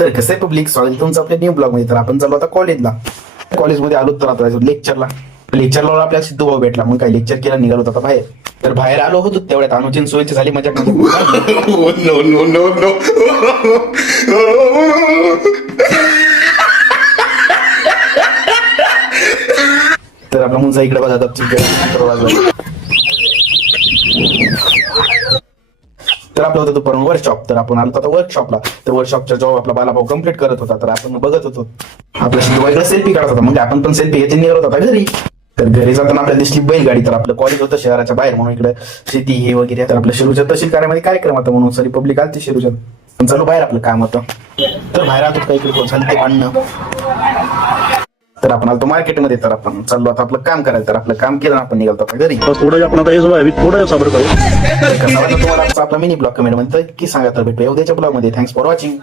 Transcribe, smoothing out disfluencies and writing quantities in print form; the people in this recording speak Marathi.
तर कसं आहे पब्लिक, स्वागत तुमचं आपल्या न्यू ब्लॉग मध्ये. तर आपण चाललो आता कॉलेजला. कॉलेजमध्ये आलो तर आता लेक्चरला आपल्याला सिद्धू भाऊ भेटला. मग काय लेक्चर केला, निघालो आता बाहेर. तर बाहेर आलो होतो तेवढ्यात अनुचिन सोयीची झाली मजा. Oh, no, no, no, no. तर आपला मुंजा इकडे बघा तर आपलं होतं तो वर्कशॉप. तर आपण आलो आता वर्कशॉपला. तर वर्कशॉपचा जॉब आपला बालाभाऊ कम्प्लीट करत होता. तर आपण बघत होतो आपल्या सिद्धूबाईकडे सेल्फी काढत होता. म्हणजे आपण पण सेल्फी घेते निघत होता घरी. तर घरी जाताना आपल्याला दिसली बैलगाडी. तर आपलं कॉलेज होतं शहराच्या बाहेर म्हणून इकडे शेती हे वगैरे. तर आपल्या शिरूच्या तहसील कार्यामध्ये कार्यक्रम होता म्हणून सरी पब्लिक आलती शिरूच्या. पण चालू बाहेर आपलं काम होतं. तर बाहेर आलो काही इकडे झालं ते भांडणं. तर आपण आलो मार्केटमध्ये. तर आपण चाललो आता आपलं काम करायचं. तर आपलं काम केलं आपण निघालतो आता घरी. थोडं आपण आता हे जो आहे थोडं साबर करू. तर कसा वाटला तुम्हाला आपला मिनी ब्लॉग कमेंट मध्ये की सांगा. तर भेटूया उद्याच्या ब्लॉग मध्ये. Thanks for watching.